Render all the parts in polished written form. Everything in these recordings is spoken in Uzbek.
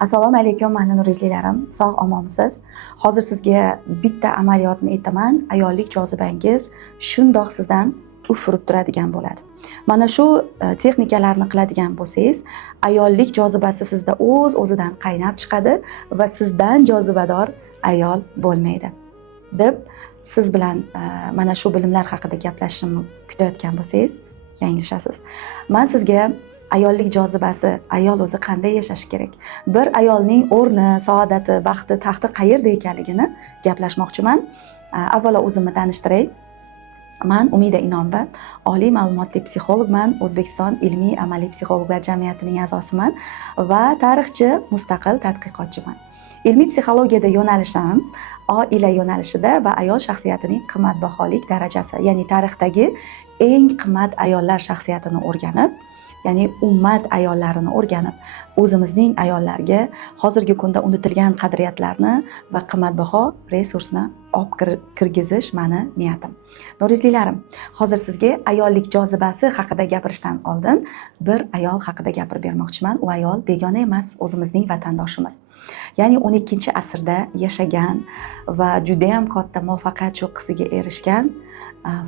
Assalomu alaykum, mani nurizlilarim. Sog' omonmisiz? Hozir sizga bitta amaliyotni aytaman. Ayollik jozibangiz shundoq sizdan ufurib turadigan bo'ladi. Mana shu texnikalarni qiladigan bo'lsangiz, ayollik jozibasi sizda o'z-o'zidan qaynab chiqadi va sizdan jozibador ayol bo'lmaydi. Deb siz bilan mana shu bilimlar haqida gaplashishimni kutayotgan bo'lsangiz, yanglishasiz. Men sizga ayollik jozibasi, ayol o'zi qanday yashashi kerak, bir ayolning o'rni, saodati, baxti, taxti qayerda ekanligini gaplashmoqchiman. Avvalo o'zimni tanishtiray. Men Umida Inomova, oliy ma'lumotli psixologman, O'zbekiston ilmiy amaliy psixologlar jamiyatining a'zosiman va tarixchi, mustaqil tadqiqotchiman. Ilmiy psixologiyada yo'nalishim oila yo'nalishida va ayol shaxsiyatining qimmatbaholik darajasi, ya'ni tarixdagi eng qimmat ayollar shaxsiyatini o'rganib, ya'ni ummat ayollarini o'rganib, o'zimizning ayollarga hozirgi kunda unutilgan qadriyatlarni va qimmatbaho resursni olib kirgizish mani niyatim. Nurizlilarim, hozir sizga ayollik jozibasi haqida gapirishdan oldin bir ayol haqida gapirib bermoqchiman. U ayol begona emas, o'zimizning vatandoshimiz. Ya'ni 12-asrda yashagan va juda ham katta muvaffaqiyat cho'qqisiga erishgan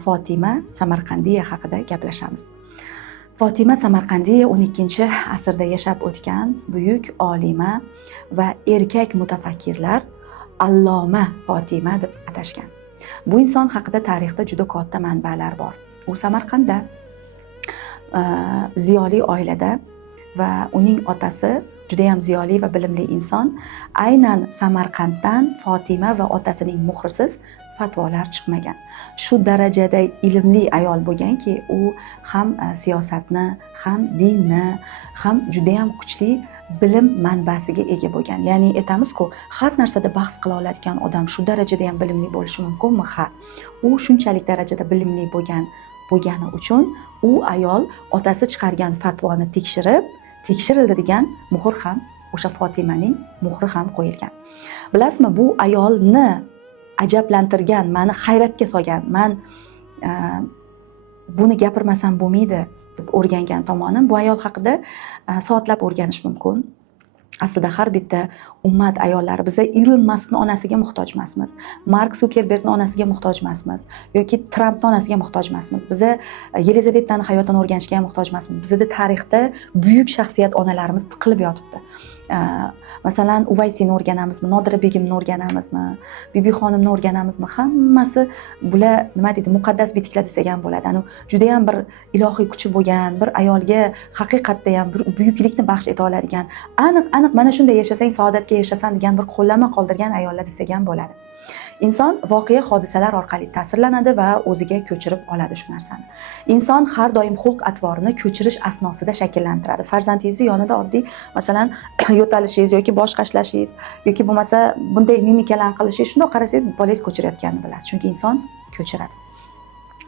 Fotima Samarqandiya haqida gaplashamiz. Fotima Samarqandiya 12-asrda yashab o'tgan buyuk olima va erkak mutafakkirlar Alloma Fotima deb atashgan. Bu inson haqida tarixda juda katta manbalar bor. U Samarqandda ziyoli oilada va uning otasi juda ham ziyoli va bilimli inson. Aynan Samarqanddan Fotima va otasining muhrisiz fatvolar chiqmagan. Shu darajada ilmli ayol bo'lganki, u ham siyosatni, ham dinni, ham juda ham kuchli bilim manbasiga ega bo'lgan. Ya'ni aytamiz-ku, har narsada bahs qila oladigan odam shu darajada ham bilimli bo'lishi mumkinmi? Ha. U shunchalik darajada bilimli bo'lgani uchun u ayol otasi chiqargan fatvoni tekshirildi degan muhr ham o'sha Fotimaning muhri ham qo'yilgan. Bilasizmi, bu ayolni ajablantirgan, meni hayratga solgan, men buni gapirmasam bo'lmaydi deb o'rgangan tomonim, bu ayol haqida soatlab o'rganish mumkin. Aslida har bitta ummat ayollari, biza Ilon Maskning onasiga muhtoj emasmiz, Mark Zukerbergning onasiga muhtoj emasmiz, yoki Trampning onasiga muhtoj emasmiz. Biza Yelizavetaning hayotini o'rganishga ham muhtoj emasmiz. Bizda tarixda buyuk shaxsiyat onalarimiz tiqilib yotibdi. Masalan, Uvaysini o'rganamizmi, Nodira begimni o'rganamizmi, Bibixonimni o'rganamizmi? Hammasi bular nima deydi, muqaddas bitiklar desak ham bo'ladi. Ani juda ham bir ilohiy kuchi bo'lgan, bir ayolga haqiqatda ham bir buyuklikni baxsh eta oladigan, aniq mana shunday yashasang saodatga yashasan degan bir qo'llanma qoldirgan ayollar desak ham bo'ladi. Inson voqea hodisalar orqali ta'sirlanadi va o'ziga ko'chirib oladi shu narsani. Inson har doim xulq-atvorini ko'chirish asnosida shakllantiradi. Farzandingizni yonida oddiy, masalan, yo'talishingiz yoki bosh qashlashingiz yoki bo'lmasa bunday mimikalarni qilishingiz, shunday qarasangiz bolangiz ko'chirayotganini bilasiz. Chunki inson ko'chiradi.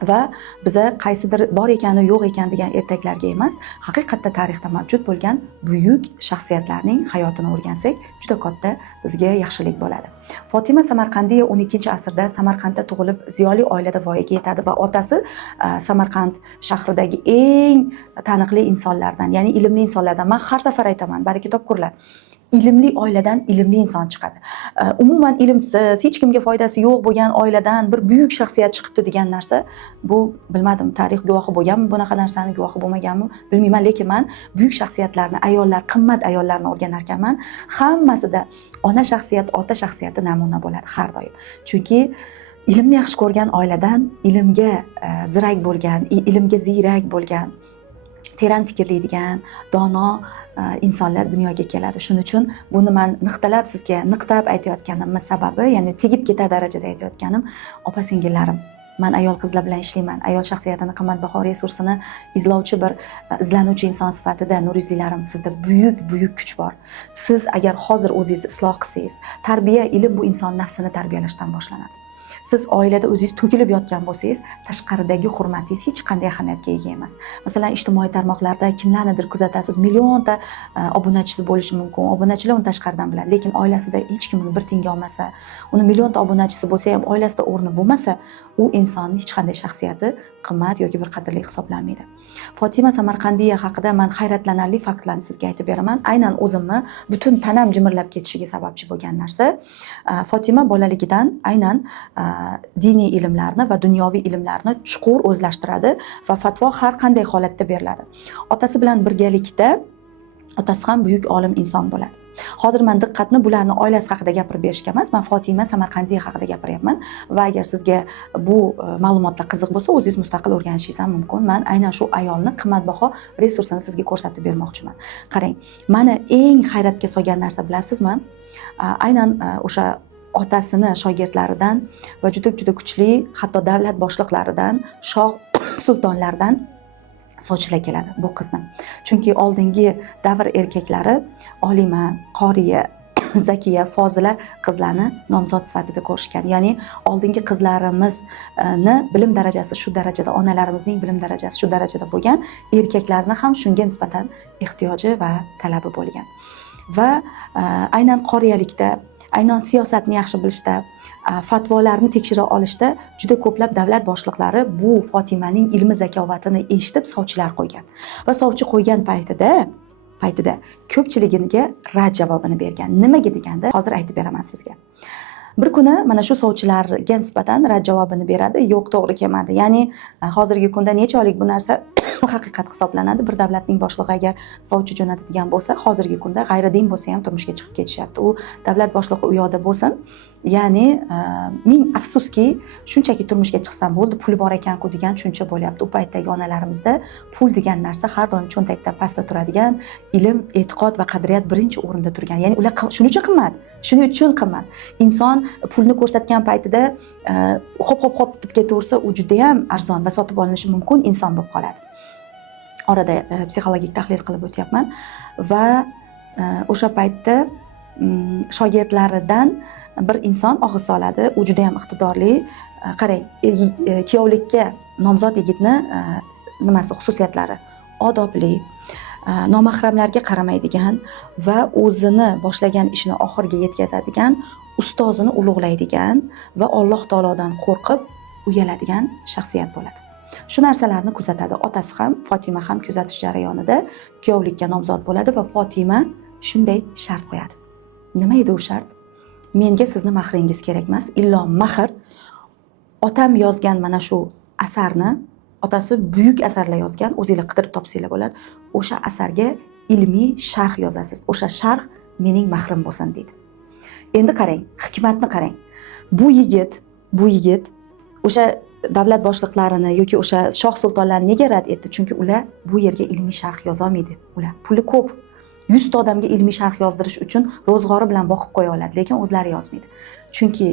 Va biza qaysidir bor ekani yo'q ekan degan ertaklarga emas, haqiqatda tarixda mavjud bo'lgan buyuk shaxsiyatlarning hayotini o'rgansak, juda katta bizga yaxshilik bo'ladi. Fotima Samarqandiya 12-asrda Samarqandda tug'ilib, ziyoli oilada voyaga yetadi va otasi Samarqand shahridagi eng taniqli insonlardan, ya'ni ilmli insonlardan. Men har safar aytaman, baraka topkurlar. Ilmli oiladan ilmli inson chiqadi. Umuman ilmsiz, hech kimga foydasi yo'q bo'lgan oiladan bir buyuk shaxsiyat chiqibdi degan narsa, bu bilmadim, tarix guvohi bo'lganmi, bunaqa narsani guvohi bo'lmaganmi, bilmayman, lekin men buyuk shaxsiyatlarni, ayollar, qimmat ayollarni o'rganar ekanman. Hammasida ona shaxsiyat, ota shaxsiyati namuna bo'ladi har doim. Chunki ilmni yaxshi ko'rgan oiladan ilmga zirak bo'lgan, ilmga ziyrak bo'lgan, teran fikrlaydigan, dono insonlar dunyoga keladi. Shuning uchun buni men sizga niqtab aytayotganimning sababi, ya'ni tegib ketar darajada aytayotganim, opa-singillarim, men ayol qizlar bilan ishlayman. Ayol shaxsiyatini, qimmatbaho resursini izlovchi bir izlanuvchi inson sifatida, nurizlilarim, sizda buyuk kuch bor. Siz agar hozir o'zingizni isloh qilsangiz, tarbiya, ilm bu inson nafsini tarbiyalashdan boshlanadi. siz oilada o'zingiz to'kilib yotgan bo'lsangiz, tashqaridagi hurmatingiz hech qanday ahamiyatga ega emas. Masalan, ijtimoiy tarmoqlarda kimlarnidir kuzatasiz, millionta obunachisi bo'lishi mumkin. Obunachilar uni tashqaridan biladi, lekin oilasida hech kim uni bir tiyinga olmasa, uni millionta obunachisi bo'lsa ham oilasida o'rni bo'lmasa, u insonning hech qanday shaxsiyati qimmat yoki bir qadrli hisoblanmaydi. Fotima Samarqandiya haqida men hayratlanarli faktlarni sizga aytib beraman. Aynan o'zimni butun tanam jimirlab ketishiga sababchi bo'lgan narsa, Fotima bolaligidan aynan diniy ilmlarni va dunyoviy ilmlarni chuqur o'zlashtiradi va fatvo har qanday holatda beriladi. Otasi bilan birgalikda, otasi ham buyuk olim inson bo'ladi. Hozir men diqqatni bularni oilasi haqida gapirib berishga emas, men Fotima Samarqandiya haqida gapiryapman va agar sizga bu ma'lumotlar qiziq bo'lsa, o'zingiz mustaqil o'rganishingiz ham mumkin. Men aynan shu ayolni qimmatbaho resursini sizga ko'rsatib bermoqchiman. Qarang, meni eng hayratga solgan narsa bilasizmi? Aynan o'sha otasini shogirdlaridan va juda kuchli, hatto davlat boshliqlaridan, shoh sultonlardan sochila keladi bu qizni. Chunki oldingi davr erkaklari olima, qoriya, zakiya, fozila qizlarni nomzod sifatida ko'rishgan. Ya'ni oldingi qizlarimizni bilim darajasi shu darajada, onalarimizning bilim darajasi shu darajada bo'lgan, erkaklarni ham shunga nisbatan ehtiyoji va talabi bo'lgan. Va aynan qoriyalikda, aynan siyosatni yaxshi bilishda, fatvolarni tekshira olishda juda ko'plab davlat boshliqlari bu Fotimaning ilmi zakovatini eshitib sovchilar qo'ygan. Va sovchi qo'ygan paytida ko'pchiligiga rad javobini bergan. Nimaga deganda, hozir aytib beraman sizga. Bir kuni mana shu sovchilarga nisbatan rad javobini beradi, yo'q, to'g'ri kelmadi. Ya'ni hozirgi kunda nechalik bu narsa haqiqat hisoblanadi. Bir davlatning boshlig'i agar sovchi jo'natadigan bo'lsa, hozirgi kunda g'ayridin bo'lsa ham turmushga chiqib ketishyapti. U davlat boshlig'i u yoqda bo'lsin. Ya'ni ming afsuski, shunchaki turmushga chiqsam bo'ldi, puli bor ekan-ku degan tushuncha bo'lyapti. U paytdagi onalarimizda pul degan narsa har doim cho'ntakdan pastda turadigan, ilm, e'tiqod va qadriyat birinchi o'rinda turgan. Ya'ni ular shuning uchun qimmat. Shuning uchun qimmat. Inson pulni ko'rsatgan paytida hop deb ketaversa, u juda ham arzon va sotib olinishi mumkin inson bo'lib qoladi. Orada psixologik tahlil qilib o'tyapman va o'sha paytda shogirdlaridan bir inson og'iz soladi. U juda ham iqtidorli. Qarang, kuyovlikka nomzod yigitni nimasi, xususiyatlari: odobli, nomahramlarga qaramaydigan va o'zini boshlagan ishini oxiriga yetkazadigan, ustozini ulug'laydigan va Alloh taolodan qo'rqib uyaladigan shaxsiyat bo'ladi. Shu narsalarni kuzatadi. Otasi ham, Fotima ham kuzatish jarayonida kuyovlikka nomzod bo'ladi va Fotima shunday shart qo'yadi. Nima edi u shart? Menga sizni mahringiz kerak emas, illo mahr. Otam yozgan mana shu asarni, otasi buyuk asarlar yozgan, o'zingizlar qidirib topsanglar bo'ladi. O'sha asarga ilmiy sharh yozasiz. O'sha sharh mening mahrim bo'lsin deydi. Endi qarang, hikmatni qarang. Bu yigit o'sha davlat boshliqlarini yoki o'sha shoh sultonlarni nega rad etdi? Chunki ular bu yerga ilmiy sharh yoza olmaydi. Ular puli ko'p. 100 ta odamga ilmiy sharh yozdirish uchun ro'zg'ori bilan boqib qo'ya oladi, lekin o'zlari yozmaydi. Chunki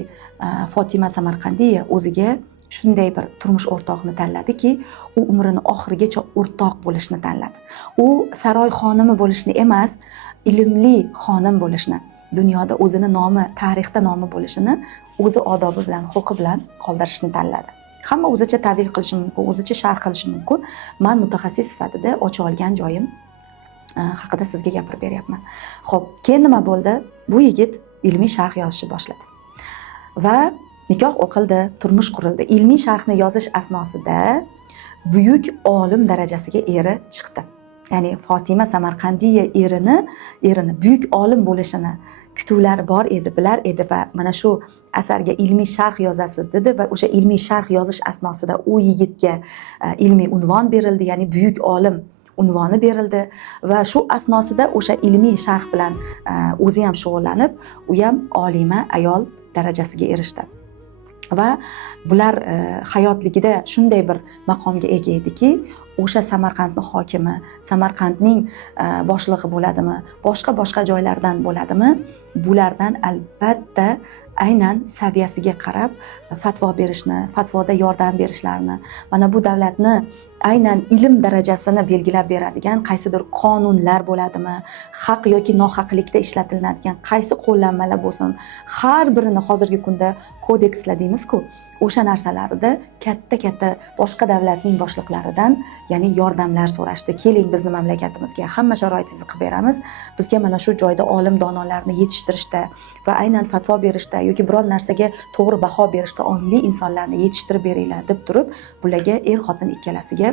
Fotima Samarqandiya o'ziga shunday bir turmush o'rtog'ini tanladiki, u umrini oxirigacha o'rtoq bo'lishni tanladi. U saroy xonimi bo'lishni emas, ilmli xonim bo'lishni, dunyoda o'zini nomi, tarixda nomi bo'lishini o'zi odobi bilan, xulqi bilan qoldirishni tanladi. Hamma o'zicha ta'vil qilishi mumkin, o'zicha sharh qilishi mumkin. Men mutaxassis sifatida ocha olgan joyim haqida sizga gapirib beryapman. Xo'p, keyin nima bo'ldi? Bu yigit ilmiy sharh yozishni boshladi. Va nikoh o'qildi, turmush qurildi. Ilmiy sharhni yozish asnosida buyuk olim darajasiga eri chiqdi. Ya'ni Fotima Samarqandiya erini buyuk olim bo'lishini kutuvlari bor edi, bilar edi va mana shu asarga ilmiy sharh yozasiz dedi va o'sha ilmiy sharh yozish asnosida u yigitga ilmiy unvon berildi, ya'ni buyuk olim unvoni berildi va shu asnosida o'sha ilmiy sharh bilan o'zi ham shug'ullanib, u ham olima ayol darajasiga erishdi. Va bular hayotligida shunday bir maqomga ega ediki, o'sha Samarqandning hokimi, Samarqandning boshlig'i bo'ladimi, boshqa joylardan bo'ladimi, bulardan aynan saviyasiga qarab fatvo berishni, fatvoda yordam berishlarini, mana bu davlatni aynan ilm darajasini belgilab beradigan qaysidir qonunlar bo'ladimi, haq yoki nohaqlikda ishlatiladigan qaysi qo'llanmalar bo'lsin, har birini hozirgi kunda kodekslar deymiz-ku, o'sha narsalarida katta boshqa davlatning boshliqlaridan ya'ni yordamlar so'rashdi. Keling bizni mamlakatimizga hamma sharoitingizni qilib beramiz. Bizga mana shu joyda olim donolarni yetishtirishda va aynan fatvo berishda yoki biror narsaga to'g'ri baho berishda ongli insonlarni yetishtirib beringlar deb turib, bularga er-xotin ikkalasiga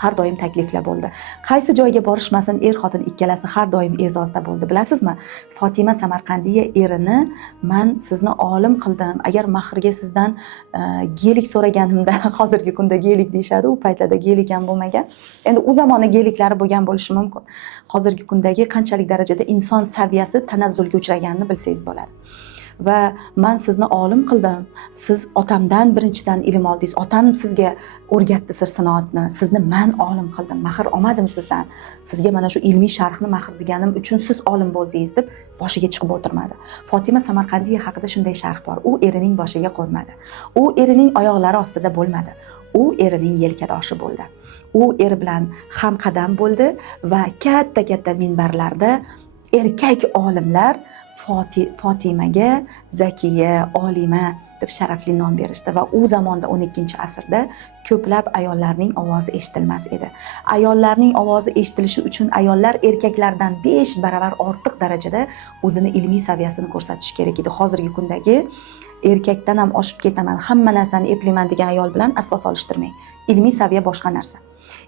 har doim takliflar bo'ldi. Qaysi joyga borishmasin, er-xotin ikkalasi har doim e'zozda bo'ldi. Bilasizmi? Fotima Samarqandiya erini "Men sizni olim qildim. Agar mahrga sizdan gelik so'raganimda", hozirgi kunda gelik deyshadi, u paytlarda gelik ham bo'lmagan. Endi u zamonni geliklari bo'lgan bo'lishi mumkin. Hozirgi kundagi qanchalik darajada inson saviyasi tanazzulga uchraganini bilsangiz bo'ladi. Va "Men sizni olim qildim. Siz otamdan birinchidan ilm oldingiz. Otam sizga o'rgatdi sir-sinoatni. Sizni men olim qildim. Mahr olmadim sizdan. Sizga mana shu ilmiy sharhni mahr deganim uchun siz olim bo'ldingiz" deb boshiga chiqib o'tirmadi. Fotima Samarqandiya haqida shunday sharh bor. U erining boshiga qo'nmadi. U erining oyoqlari ostida bo'lmadi. U erining yelkadoshi bo'ldi. U eri bilan hamqadam bo'ldi va katta minbarlarda erkak olimlar Fotimaga Zakiya, Olima deb sharafli nom berishdi va u zamonda 12-asrda ko'plab ayollarning ovozi eshitilmas edi. Ayollarning ovozi eshitilishi uchun ayollar erkaklardan 5 baravar ortiq darajada o'zini ilmiy saviyasini ko'rsatishi kerak edi. Hozirgi kundagi erkakdan ham oshib ketaman, hamma narsani eplayman degan ayol bilan aslo solishtirmang. Ilmiy saviya boshqa narsa.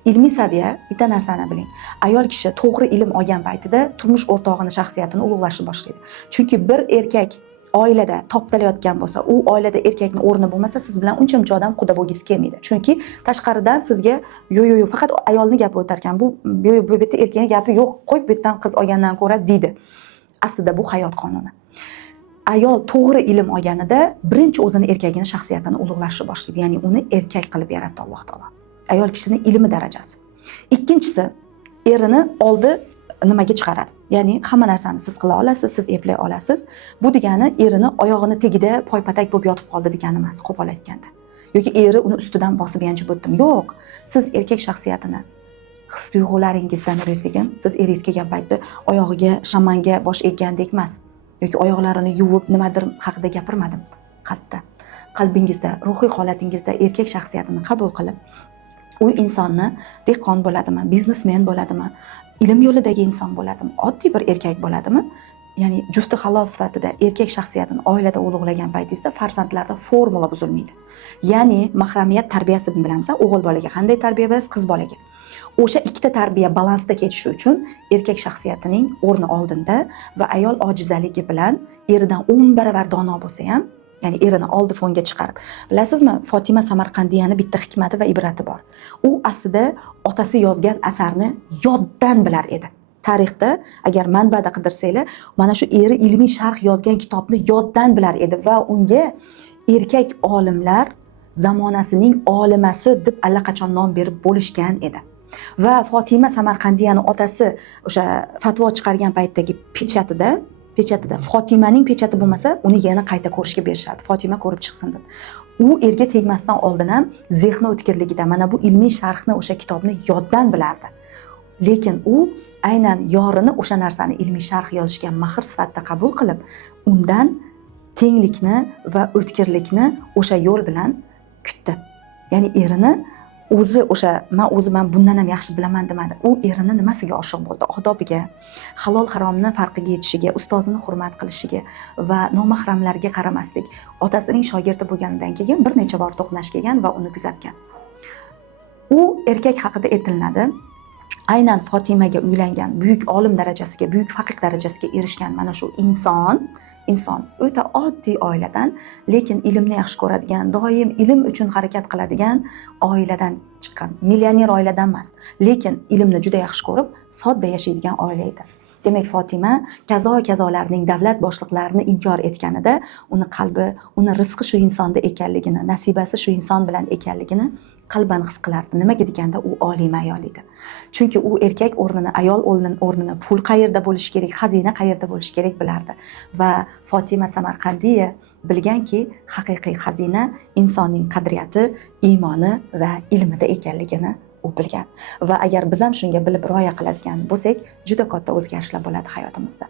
Ilmiy saviya bitta narsani biling. Ayol kishi to'g'ri ilm olgan paytida turmush o'rtog'ini shaxsiyatini ulug'lashni boshlaydi. Chunki bir erkak oilada toptalayotgan bo'lsa, u oilada erkakning o'rni bo'lmasa, siz bilan uncha-muncha odam quda bo'lgisi kelmaydi. Chunki tashqaridan sizga yo'q, faqat ayolni gapi o'tar ekan. Bu yerda erkakning gapi yo'q, qo'y bu yerdan qiz olgandan ko'ra deydi. Aslida bu hayot qonuni. Ayol to'g'ri ilm olganida birinchi o'zini erkagini shaxsiyatini ulug'lashni boshlaydi. Ya'ni uni erkak qilib yaratdi Alloh taolo. Ayol kishining ilmi darajasi. Ikkinchisi, erini oldi nimaga chiqaradi. Ya'ni hamma narsani siz qila olasiz, siz eplay olasiz. Bu degani erini oyog'ini tagida poypatak bo'lib yotib qoldi degani emas, qo'pol aytganda. Yoki eri uni ustidan bosib yanchib o'tdim. Yo'q. Siz erkak shaxsiyatini his-tuyg'ularingizdan o'zligim, siz eringiz kelgan paytda oyog'iga shamanga bosh eggandek emas. Yoki oyoqlarini yuvib nimadir haqida gapirmadim. Qalbda, qalbingizda, ruhiy holatingizda erkak shaxsiyatini qabul qilib, u insonni dehqon bo'ladimi, biznesmen bo'ladimi, ilm yo'lidagi inson bo'ladimi, oddiy bir erkak bo'ladimi? Ya'ni jufti halol sifatida erkak shaxsiyatini oilada ulug'lagan paytingizda farzandlarda formula buzilmaydi. Ya'ni mahramiyat tarbiyasini bilamiz, o'g'il bolaga qanday tarbiya berasiz, qiz bolaga. O'sha ikkita tarbiya balansda kechishi uchun erkak shaxsiyatining o'rni oldinda va ayol ojizaligi bilan eridan 10 baravar dono bo'lsa ham, ya'ni erini oldi fonga chiqarib. Bilasizmi, Fotima Samarqandiyani bitta hikmati va ibrati bor. U aslida otasi yozgan asarni yoddan bilar edi. Tarixda agar manbada qidirsanglar, mana shu eri ilmiy sharh yozgan kitobni yoddan bilar edi va unga erkak olimlar zamonasining olimasi deb allaqachon nom berib bo'lishgan edi. Va Fotima Samarqandiyani otasi o'sha fatvo chiqargan paytdagi pechatida Fotimaning pechati bo'lmasa, uni yana qayta ko'rishga berishadi. Fotima ko'rib chiqsin deb. U erga tegmasdan oldin ham zehni o'tkirligida mana bu ilmiy sharhni, o'sha kitobni yoddan bilardi. Lekin u aynan yorini o'sha narsani ilmiy sharh yozishga mahr sifatida qabul qilib, undan tenglikni va o'tkirlikni o'sha yo'l bilan kutdi. Ya'ni erini man bundan ham yaxshi bilaman demadi. U erini nimasiga oshiq bo'ldi? Odobiga, halol haromni farqiga yetishiga, ustozini hurmat qilishiga va nomahramlarga qaramaslik. Otasining shogirdi bo'lganidan keyin bir necha bor to'qnash kelgan va uni kuzatgan. U erkak haqida aytilinadi. Aynan Fotimaga uylangan, buyuk olim darajasiga, buyuk faqih darajasiga erishgan mana shu inson o'ta oddiy oiladan, lekin ilmni yaxshi ko'radigan, doim ilm uchun harakat qiladigan oiladan chiqqan. Millioner oiladan emas, lekin ilmni juda yaxshi ko'rib, sodda yashaydigan oila edi. Demak, Fotima kazolarning davlat boshliqlarini inkor etganida uni qalbi, uni rizqi shu insonda ekanligini, nasibasi shu inson bilan ekanligini qalban his qilardi. Nimaga deganda u olima ayol edi. Chunki u erkak o'rnini, ayol o'rnini pul qayerda bo'lishi kerak, xazina qayerda bo'lishi kerak bilardi. Va Fotima Samarqandiya bilganki, haqiqiy xazina insonning qadriyati, iymoni va ilmida ekanligini u bilgan. Va agar biz ham shunga bilib rioya qiladigan bo'lsak, juda katta o'zgarishlar bo'ladi hayotimizda.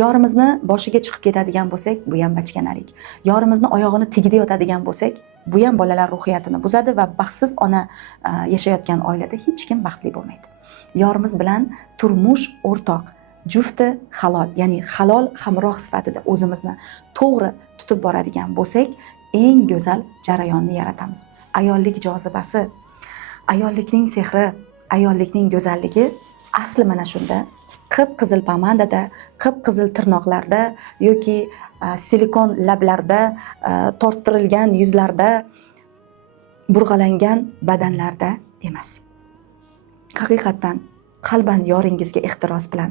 Yorimizni boshiga chiqib ketadigan bo'lsak, bu ham bachkanalik. Yorimizni oyog'ini tagida yotadigan bo'lsak, bu ham bolalar ruhiyatini buzadi va baxtsiz ona yashayotgan oilada hech kim baxtli bo'lmaydi. Yorimiz bilan turmush o'rtoq, jufti halol, ya'ni halol hamroh sifatida o'zimizni to'g'ri tutib boradigan bo'lsak, eng go'zal jarayonni yaratamiz. Ayollik jozibasi, ayollikning sehri, ayollikning go'zalligi asli mana shunda. Qip-qizil pomandada, qip-qizil tirnoqlarda yoki silikon lablarda, torttirilgan yuzlarda, burg'alangan badanlarda emas. Haqiqatdan qalban yoringizga ehtiros bilan,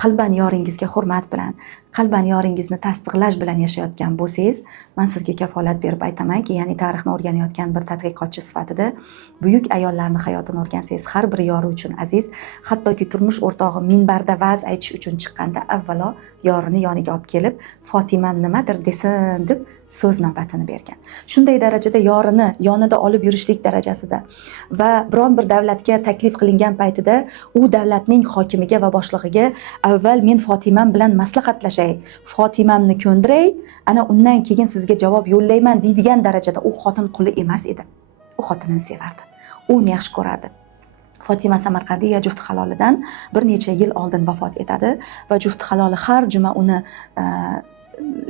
qalban yoringizga hurmat bilan, qalban yoringizni tasdiqlash bilan yashayotgan bo'lsangiz, men sizga kafolat berib aytamanki, ya'ni tarixni o'rganayotgan bir tadqiqotchi sifatida buyuk ayollarning hayotini o'rgansangiz, har bir yori uchun aziz, hattoki turmush o'rtog'i minbarda va'z aytish uchun chiqqanda avvalo yorini yoniga olib kelib, Fotimam nimadir desin deb so'z navbatini bergan. Shunday darajada yorini yonida olib yurishlik darajasida va biron bir davlatga taklif qilingan paytida u davlatning hokimiga va boshlig'iga avval men Fotimam bilan maslahatlashay, Fotimamni ko'ndiray, ana undan keyin sizga javob yo'llayman deydigan darajada u xotin quli emas edi. U xotinini sevardi. U uni yaxshi ko'rardi. Fotima Samarqandiya juft halolidan bir necha yil oldin vafot etadi va juft haloli har juma uni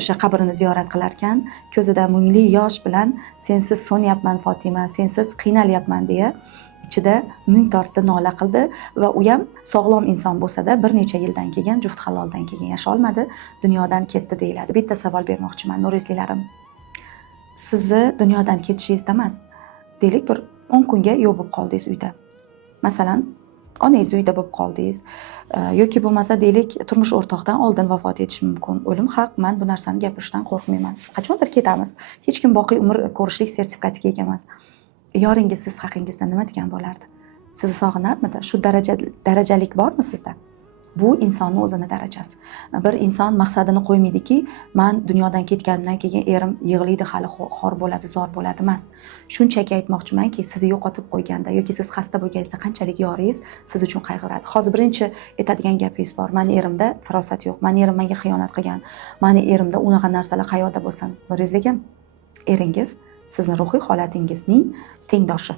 o'sha qabrini ziyorat qilar ekan, ko'zida mungli yosh bilan sensiz so'nyapman Fotima, sensiz qiynalyapman deya ichida mung tortdi, nola qildi va u ham sog'lom inson bo'lsa-da bir necha yildan keyin juft haloldan keyin yasha olmadi, dunyodan ketdi deyiladi. Bitta savol bermoqchiman, nurizlilarim. Sizni dunyodan ketishingizda emas, deylik bir 10 kunga yo'q bo'lib qoldingiz uyda. Masalan, onangiz uyda bo'lib qoldingiz yoki bo'lmasa deylik turmush o'rtoqdan oldin vafot etishi mumkin. O'lim haq, men bu narsani gapirishdan qo'rqmayman. Qachondir ketamiz. Hech kim boqiy umr ko'rishlik sertifikatiga ega emas. Yoringiz siz haqingizda nima degan bo'lardi? Sizni sog'inarmidi? Shu darajalik bormi sizda? Bu insonning o'zini darajasi. Bir inson maqsadini qo'ymaydiki, men dunyodan ketgandan keyin erim yig'laydi, hali xor bo'ladi, zor bo'ladi emas. Shunchaki aytmoqchimanki, sizni yo'qotib qo'yganda yoki siz xasta bo'lganingizda qanchalik yoringiz siz uchun qayg'uradi. Hozir birinchi aytadigan gapingiz bor. Meni erimda farosat yo'q. Meni erim menga xiyonat qilgan. Meni erimda unaqa narsalar qayoqda bo'lsin. Nurizligim, eringiz sizni ruhiy holatingizning tengdoshi.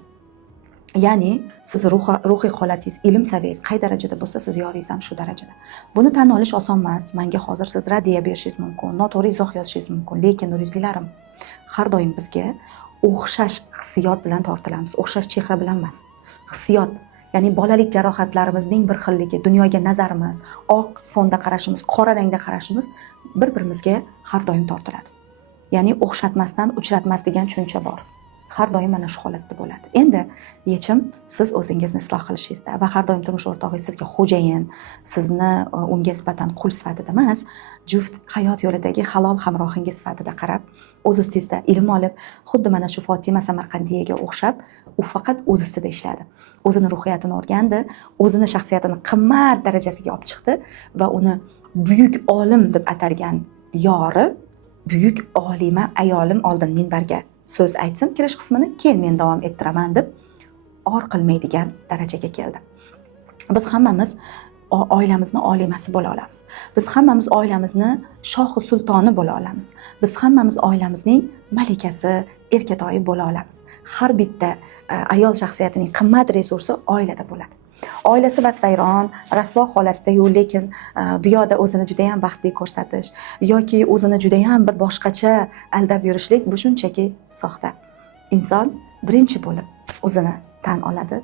Ya'ni siz ruhiy holatingiz, ilm saviyangiz qay darajada bo'lsa, siz yoringiz ham shu darajada. Buni tan olish oson emas. Menga hozir siz radiya berishingiz mumkin, noto'g'ri izoh yozishingiz mumkin, lekin nurizlilarim, har doim bizga o'xshash hissiyot bilan tortilamiz. O'xshash chehra bilan emas. Hissiyot, ya'ni bolalik jarohatlarimizning bir xilligi, dunyoga nazarimiz, oq fonda qarashimiz, qora rangda qarashimiz bir-birimizga har doim tortiladi. Ya'ni o'xshatmasdan uchratmas degan tushuncha bor. Har doim mana shu holatda bo'ladi. Endi yechim siz o'zingizni isloh qilishingizda va har doim turmush o'rtog'ingiz sizga xo'jayin, sizni unga nisbatan qul sifatida emas, juft hayot yo'lidagi halol hamrohingiz sifatida qarab, o'z ustingizda ilm olib, xuddi mana shu Fotima Samarqandiyaga o'xshab, u faqat o'z ustida ishladi. O'zini ruhiyatini o'rgandi, o'zini shaxsiyatini qimmat darajasiga olib chiqdi va uni buyuk olim deb atalgan yori, buyuk olima ayolim oldin minbarga so'z aytsin kirish qismini, keyin men davom ettiraman deb or qilmaydigan darajaga keldi. Biz hammamiz oilamizni olimasi bo'la olamiz. Biz hammamiz oilamizni shohi sultoni bo'la olamiz. Biz hammamiz oilamizning malikasi, erkatoyi bo'la olamiz. Har bitta ayol shaxsiyatining qimmat resursi oilada bo'ladi. Oilasi vasvayron, rasvo holatda-yu, lekin bu yoqda o'zini juda ham baxtli ko'rsatish yoki o'zini juda ham bir boshqacha aldab yurishlik bu shunchaki soxta. Inson birinchi bo'lib o'zini tan oladi,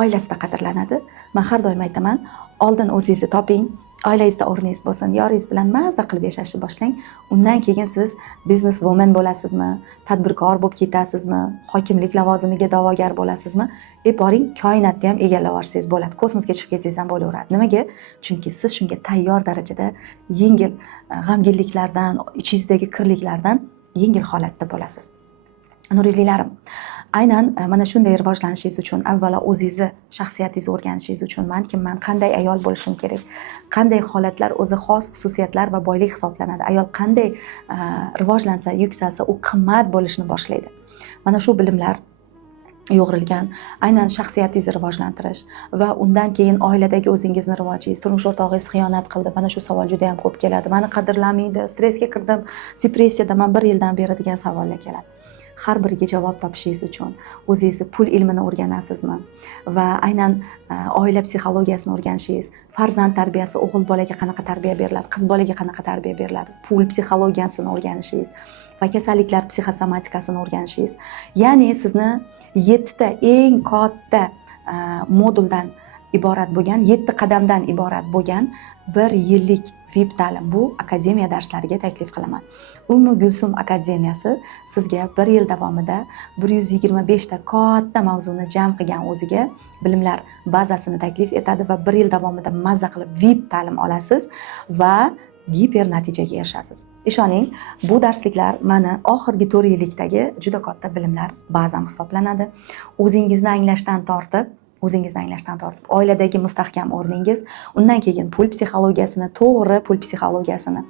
oilasida qadrlanadi. Men har doim aytaman, oldin o'zingizni toping, oilangizda o'rningiz bo'lsin, yoringiz bilan maza qilib yashashni boshlang. Undan keyin siz biznes woman bo'lasizmi, tadbirkor bo'lib ketasizmi, hokimlik lavozimiga da'vogar bo'lasizmi, boring koinotni ham egallab olsangiz bo'ladi, kosmosga chiqib ketsangiz ham bo'laveradi. Nimaga? Chunki siz shunga tayyor darajada yengil g'amginliklardan, ichingizdagi kirliklardan yengil holatda bo'lasiz. Nurizlilarim, aynan mana shunday rivojlanishingiz uchun avvalo o'zingizni shaxsiyatingizni o'rganishingiz uchun man kimman, qanday ayol bo'lishim kerak, qanday holatlar o'zi xos xususiyatlar va boylik hisoblanadi, ayol qanday rivojlansa, yuksalsa u qimmat bo'lishni boshlaydi. Mana shu bilimlar yo'g'rilgan aynan shaxsiyatingizni rivojlantirish va undan keyin oiladagi o'zingizni rivojingiz, turmush o'rtog'ingiz xiyonat qildi, mana shu savol juda ham ko'p keladi, mani qadrlamaydi, stressga kirdim, depressiyadan 1 yildan beri degan savollar keladi. Har biriga javob topishingiz uchun o'zingizni pul ilmini o'rganasizmi va aynan oila psixologiyasini o'rganishingiz, farzand tarbiyasi, o'g'il bolaga qanaqa tarbiya beriladi, qiz bolaga qanaqa tarbiya beriladi, pul psixologiyasini o'rganishingiz va kasalliklar psixosomatikasini o'rganishingiz, ya'ni sizni 7 ta eng katta moduldan iborat bo'lgan, 7 qadamdan iborat bo'lgan 1 yillik VIP ta'lim, bu akademiya darslariga taklif qilaman. Ummu Gulsum akademiyasi sizga 1 yil davomida 125 ta katta mavzuni jam qilgan o'ziga bilimlar bazasini taklif etadi va 1 yil davomida mazza qilib VIP ta'lim olasiz va giper natijaga erishasiz. Ishoning, bu darsliklar mani oxirgi 4 yillikdagi juda katta bilimlar bazam hisoblanadi. O'zingizni anglashdan tortib, oiladagi mustahkam o'rningiz, undan keyin pul psixologiyasini, to'g'ri pul psixologiyasini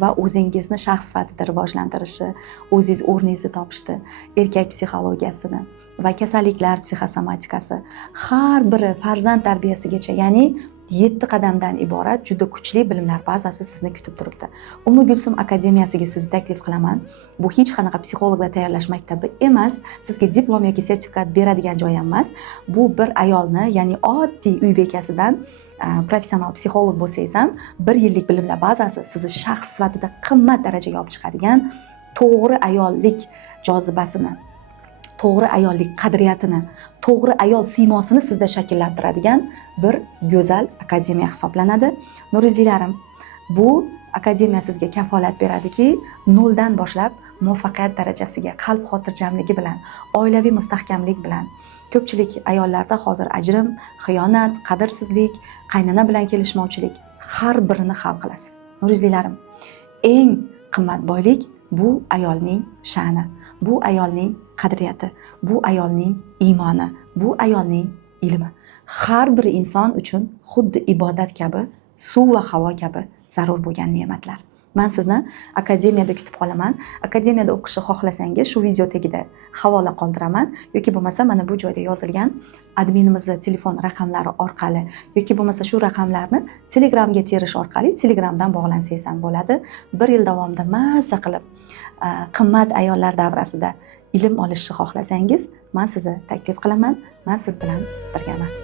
va o'zingizni shaxs sifatida rivojlantirishi, o'zingiz o'rningizni topishni, erkak psixologiyasini va kasalliklar psixosomatikasi, har biri farzand tarbiyasigacha, ya'ni 7 qadamdan iborat juda kuchli bilimlar bazasi sizni kutib turibdi. Ummu Gulsum akademiyasiga sizni taklif qilaman. Bu hech qanaqa psixologlar tayyorlash maktabi emas, sizga diplom yoki sertifikat beradigan joy emas. Bu bir ayolni, ya'ni oddiy uy bekasidan professional psixolog bo'lsangiz ham 1 yillik bilimlar bazasi sizni shaxs sifatida qimmat darajaga olib chiqadigan, to'g'ri ayollik jozibasini, to'g'ri ayollik qadriyatini, to'g'ri ayol siymosini sizda shakllantiradigan bir go'zal akademiya hisoblanadi. Nurizlilarim, bu akademiya sizga kafolat beradiki, 0 dan boshlab muvaffaqiyat darajasiga, qalb xotirjamligi bilan, oilaviy mustahkamlik bilan, ko'pchilik ayollarda hozir ajrim, xiyonat, qadrsizlik, qaynona bilan kelishmovchilik, har birini hal qilasiz. Nurizlilarim, eng qimmat boylik bu ayolning sha'ni, bu ayolning qadriyati, bu ayolning iymoni, bu ayolning ilmi. Har bir inson uchun xuddi ibodat kabi, suv va havo kabi zarur bo'lgan ne'matlar. Men sizni akademiyada kutib qolaman. Akademiyada o'qishni xohlasangiz shu video tagida havola qoldiraman yoki bo'lmasa mana bu joyda yozilgan adminimizning telefon raqamlari orqali yoki bo'lmasa shu raqamlarni Telegramga terish orqali Telegramdan bog'lansangiz ham bo'ladi. 1 yil davomida mazza qilib qimmat ayollar davrasida ilm olishni xohlasangiz, men sizni taklif qilaman. Men siz bilan birgaman.